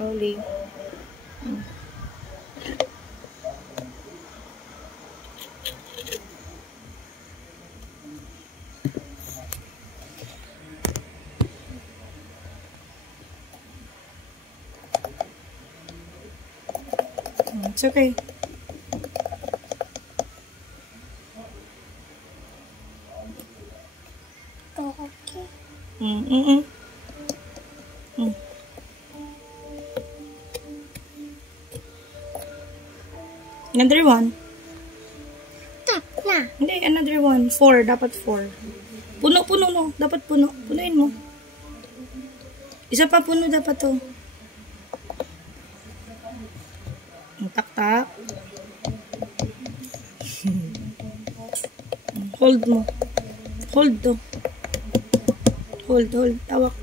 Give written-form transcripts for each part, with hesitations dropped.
Slowly. It's okay. Okay. Another one. Tap na. Hindi, another one. 4. Dapat 4. Puno, no. Dapat puno. Punuin mo. Isa pa puno dapat to. Tak-tak. Hold mo. Hold to. Hold. Tawak.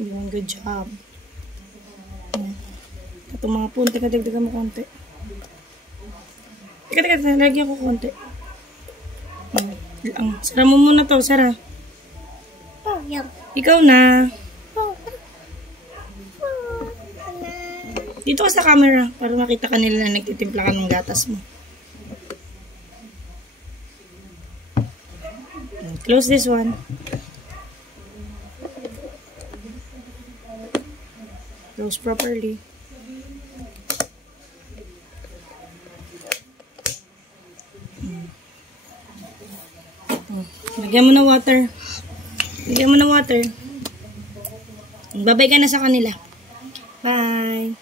Yun, good job. Ito mga punti, kadagdagan mo konti. Teka, lagyan ko konti. Sara mo muna to, Sara. Oh, yan. Ikaw na. Oh, Dito ka sa camera para makita ka nila na nagtitimpla ka ng gatas mo. Close this one. Close properly. Lagyan mo na water. Lagyan mo na water. Babay ka na sa kanila. Bye.